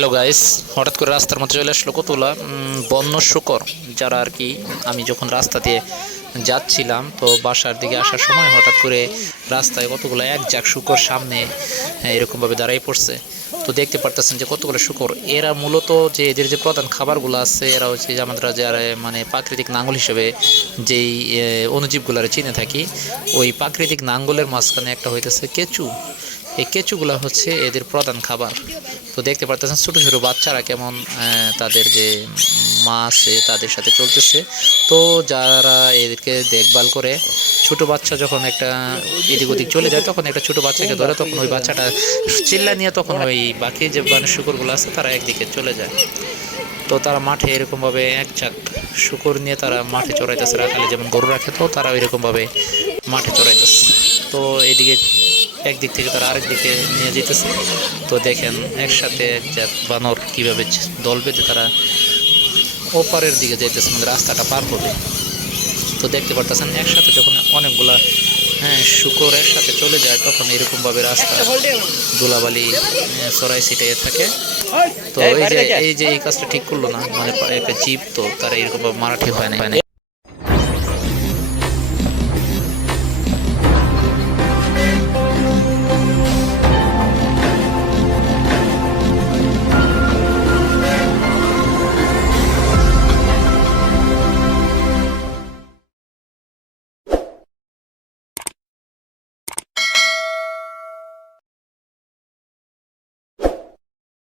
Hello guys, হঠাৎ করে রাস্তার মধ্যে চলে আসলো কতগুলা বন্য শূকর। যারা আর কি, আমি যখন রাস্তা দিয়ে যাচ্ছিলাম তো বাসার দিকে আসার সময় হঠাৎ করে রাস্তায় কতগুলো এক ঝাঁক শূকর সামনে এরকমভাবে দাঁড়াই পড়ছে। তো দেখতে পারতেছেন যে কতগুলো শূকর, এরা মূলত যে এদের যে প্রধান খাবারগুলো আছে, এরা হচ্ছে যে আমরা যারা মানে প্রাকৃতিক নাঙ্গল হিসেবে যেই অণুজীবগুলো চিনে থাকি, ওই প্রাকৃতিক নাঙ্গলের মাঝখানে একটা হইতেছে কেঁচু। এই কেঁচুগুলো হচ্ছে এদের প্রধান খাবার। তো দেখতে পারতেছেন ছোটো ছোটো বাচ্চারা কেমন তাদের যে মা আছে তাদের সাথে চলতেছে। তো যারা এদেরকে দেখভাল করে, ছোটো বাচ্চা যখন একটা এদিক ওদিক চলে যায় তখন একটা ছোটো বাচ্চাকে ধরে, তখন ওই বাচ্চাটা চিল্লা নিয়ে তখন ওই বাকি যে শুকরগুলো আছে তারা একদিকে চলে যায়। তো তারা মাঠে এরকমভাবে এক ঝাঁক শুকর নিয়ে তারা মাঠে চড়াইতেছে, রাখালে যেমন গরু রাখে তো তারা ওইরকমভাবে মাঠে চড়াইতেছে। তো এদিকে একদিক থেকে তারা আরেক দিকে নিয়ে যেতেছে। তো দেখেন একসাথে বানর কীভাবে দল বেঁধে তারা ওপারের দিকে যাইতেছে, মানে রাস্তাটা পার হবে। তো দেখতে পারতেছেন একসাথে যখন অনেকগুলা শুকর একসাথে চলে যায় তখন এরকমভাবে রাস্তা ধুলাবালি সরাই ছিটাইয়ে থাকে। তো এই যে এই কাজটা ঠিক করলো না, মানে একটা জীব, তো তারা এরকমভাবে মারা ঠিক হয় না।